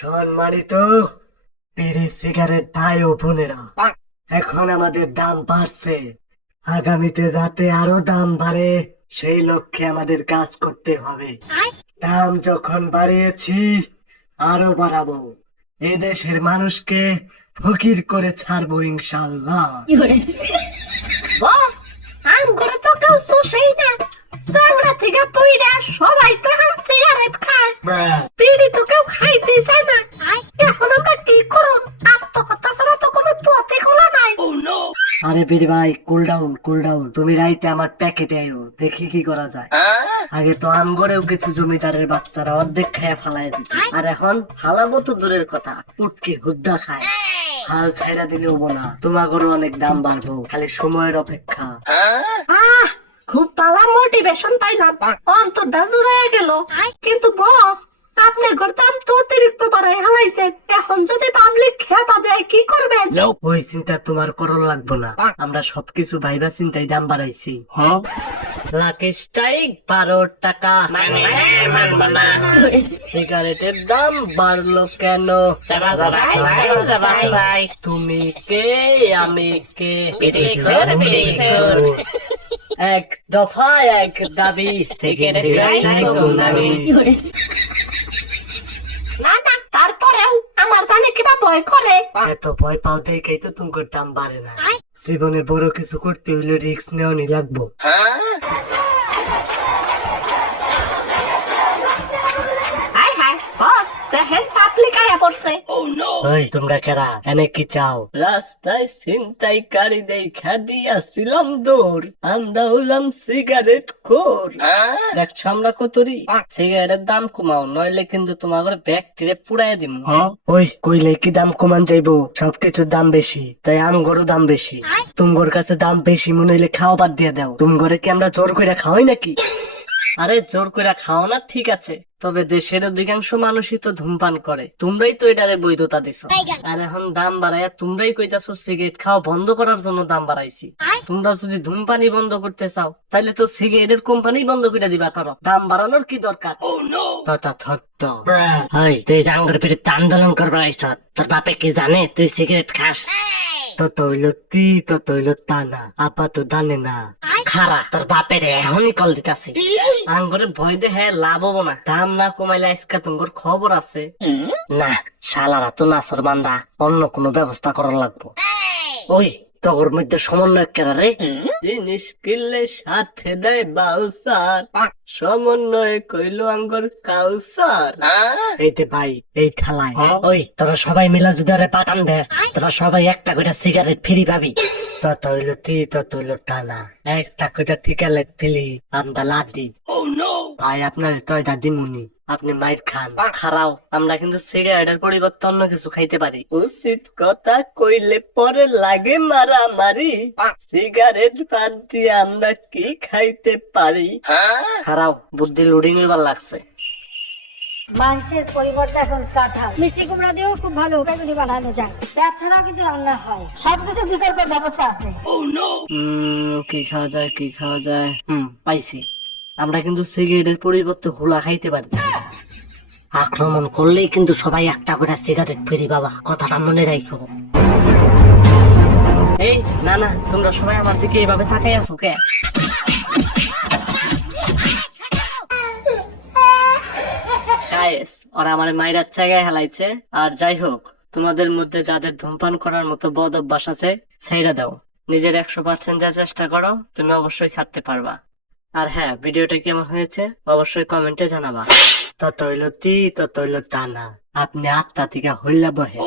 সম্মানিত বিড়ি সিগারেট ভাই ও বোনেরা, এখন আমাদের দাম বাড়ছে। আগামীতে যাতে আরো দাম বাড়ে সেই লক্ষ্যে আমাদের কাজ করতে হবে। দাম যখন বাড়িয়েছি আরো বাড়াবো। এই দেশের মানুষকে ফকির করে ছাড়বো ইনশাল্লাহ। বস, আম করে তো কেউ চুষেই না। চাংড়া থেকে পইরা সবাই তো এখন সিগারেট খায়, বিড়ি তো কেউ খাইতেই চায় না। এখন আমরা কি করব? আত্মহত্যা ছাড়া তো কোনো পথই খোলা নাই। আরে বীর ভাই, কুল ডাউন। তুমি রাইতে আমার প্যাকেটে আইও, দেখি কি করা যায়। আগে তো আম গড়েও কিছু জমিদারের বাচ্চারা অর্ধেক খেয়ে ফালাই দিত, আর এখন ফালাবো তো দূরের কথা, উটকি হুদ্দা খায়। হাল ছাইড়া দিলেও না, তোমাগরও অনেক দাম বাড়বো, খালি সময়ের অপেক্ষা। খুব ভালো মোটিভেশন পাইলাম, অন্তরটা জুড়ে গেল। কিন্তু বস, আপনার ঘর দাম তো অতিরিক্ত বাড়াই হালাইছেন। এখন যদি পাবলিক খেপা দেয় কি করবেন? ওই চিন্তা তোমার করণ লাগবো না, আমরা সবকিছু ভাইবা চিন্তাই দাম বাড়াইছি। লাকি স্ট্রাইক 12 টাকা। সিগারেটের দাম বাড়লো কেন? তুমি কে আমি কে, এক দফা এক দাবি থেকে না না, তারপরেও আমার জানে কিবা ভয় করে। এত ভয় পাও দেখেই তো তোমার দাম বাড়ে না। জীবনে বড় কিছু করতে হইলে রিস্ক নেওয়ানি লাগবো। হাই হাই বস, দেখেন পাবলিক আয়া পড়ছে। ওই তোমরা কারা, এনে কি চাও? রাস্তায় ছিনতাইকারী দেখা দিয়াছিলাম দৌড়, আমরা হলাম সিগারেট খোর। দেখছো আমরা কতরি, সিগারেটের দাম কমাও, নইলে কিন্তু তোমার ব্যাগ টিরে পুড়াই দিব। ওই কইলে কি দাম কমান যাইবো? সবকিছুর দাম বেশি, তাই আমগরও দাম বেশি। তুমগর কাছে দাম বেশি মনে হইলে খাওয়া বাদ দিয়ে দাও। তুমগরে কি আমরা জোর করে খাওয়াই নাকি? আরে জোর করে খাও না ঠিক আছে, তবে দেশের অধিকাংশ মানুষই তো ধূমপান করে, তোমরাই তো এটারে বৈধতা দিছো। আর এখন দাম বাড়াইয়া তোমরাই কইতাছো সিগারেট খাওয়া বন্ধ করার জন্য দাম বাড়াইছি। তোমরা যদি ধূমপানই বন্ধ করতে চাও তাহলে তো সিগারেটের কোম্পানি বন্ধ করে দিবা পারো, দাম বাড়ানোর কি দরকার? তুই জাঙ্গর বিরুদ্ধে আন্দোলন করবার আইছ, তোর বাপে কি জানে তুই সিগারেট খাস? তত হইল তা না, আপা তো জানে না। খারা তোর বাপের এখনই কল দিতাছি। আঙ্গরে ভয় দে হ্যাঁ লাভ হবো না, দাম না কমাইলে আজকে তোমার খবর আছে। না শালারা তো নাসর বান্দা, অন্য কোনো ব্যবস্থা করার লাগবো। ওই তগর মধ্যে সমন্বয় কেরা রে, জিনিস কিনলে সাথে দেয় বাউসার, সমন্বয় কইলো আঙ্গর কাউসার। এইতে ভাই এই থালায়, ওই তোরা সবাই মিলা যদি ওরে পাঠান দেয়, তোরা সবাই একটা করে সিগারেট ফ্রি পাবি। তত হইলো তা না, একটা করে টিকালেট ফিলি আমরা লাদি। ভাই আপনার তয় দাদি মুনি, আপনি মাইর খান খারাও, আমরা কিন্তু সিগারেটের পরিবর্তে অন্য কিছু খাইতে পারি। উচিত কথা কইলে পরে লাগে মারামারি, সিগারেট বাদ দিয়ে আমরা কি খাইতে পারি? খারাও বুদ্ধি লোডিং হইবার লাগছে। মাংসের পরিবর্তে এখন কাঁঠাল, মিষ্টি কুমড়া দিয়েও খুব ভালো বেগুনি বানানো যায়। তাছাড়াও কিন্তু রান্না হয়, সবকিছু বিকল্পের ব্যবস্থা আছে। কি খাওয়া যায়? পাইছি, আমরা কিন্তু সিগারেটের পরিবর্তে হুলা খাইতে পারি। আক্রমণ করলেই কিন্তু সবাই একটা করে সিগারেট ফিরি বাবা, কথাটা মনে রাখো। এই না না, তোমরা সবাই আমার দিকে এইভাবে তাকাই আছো কে? ওরা আমার মায়ের জায়গায় হেলাইছে। আর যাই হোক, তোমাদের মধ্যে যাদের ধূমপান করার মতো বদ অভ্যাস আছে ছেড়ে দাও, নিজের 100% দেওয়ার চেষ্টা করো, তুমি অবশ্যই ছাড়তে পারবা। আর হ্যাঁ, ভিডিওটা কেমন হয়েছে অবশ্যই কমেন্টে জানাবা। তত হইল তা না, আপনি আত্মা থেকে হইলা বহে।